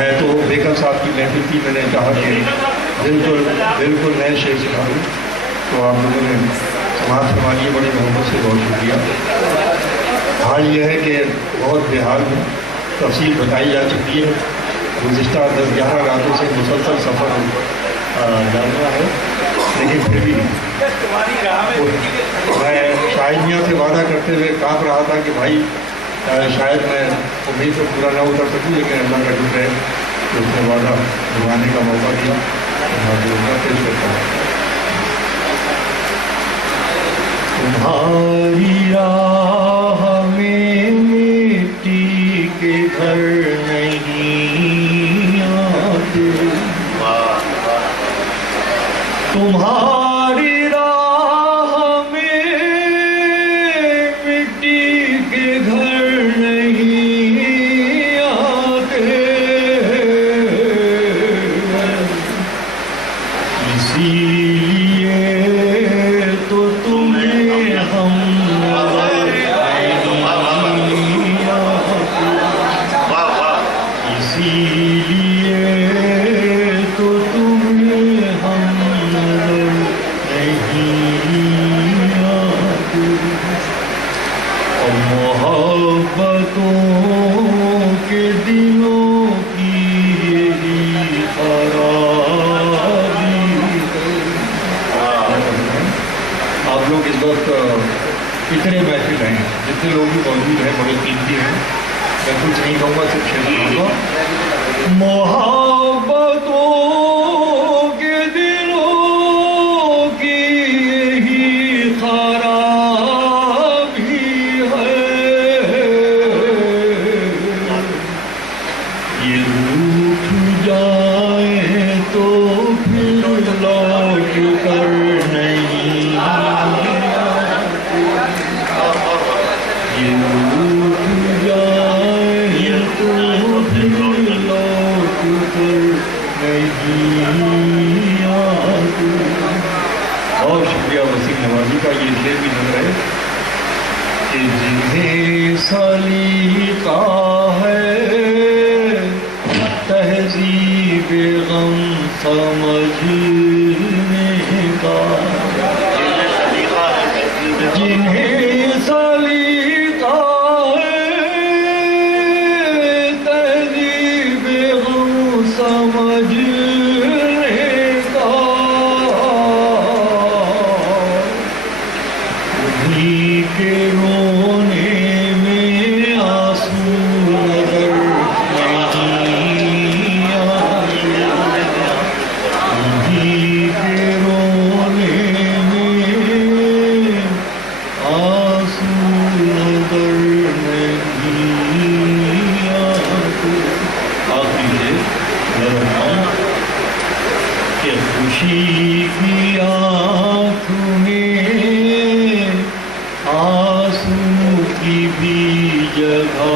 ہے تو بیگم صاحب کی محفل تھی، میں نے کہا کہ بالکل نئے شعر سکھا دوں، تو آپ لوگوں نے سماعت فرما لیے، بڑی محبت سے، بہت شکریہ۔ حال یہ ہے کہ بہت بے حال ہوں، تفصیل بتائی جا چکی ہے، گزشتہ 10-11 راتوں سے مسلسل سفر جانا ہے، لیکن پھر بھی میں شاہد میاں سے وعدہ کرتے ہوئے کہہ رہا تھا کہ بھائی شاید میں امید سے پورا نہ اتر سکوں، لیکن اللہ کا شکر ہے کہ اس نے وعدہ نبھانے کا موقع دیا۔ پیش کرتا ہوں۔ تمہاری راہ میں مٹی کے گھر نہیں آتے، تمہاری راہ میں مٹی کے گھر نہیں آتے، اسی لیے تو تمہیں ہم اسی لیے تو تمہیں ہم اور محبتوں کے دنوں کی یہی خرابی ہے۔ آپ لوگ اس وقت اتنے محفل ہیں، جتنے لوگ بھی موجود ہیں بڑے قیمتی ہیں، میں کچھ نہیں کہوں گا، صرف شعر سناؤں گا۔ محبتوں کے دلوں کی یہی خرابی ہے، یہ روٹھ جائے تو پھر لوٹ کر نہیں آتے، یہ روٹھ جائے تو پھر لوٹ کر نہیں آتے۔ بہت شکریہ وسیم نوازی کا۔ یہ شعر بھی نظر ہے کہ جنہیں سلیقہ ہے تہذیب غم سمجھنے کا، جنہیں سلیقہ ہے تہذیب غم سمجھنے کا، انہی کے رونے میں آنسو نظر نہیں آتے، انہی کے رونے میں آنسو نظر نہیں آتے۔ آخری ہے کہ خوشی کی آنکھ میں آنسو کی بھی جگہ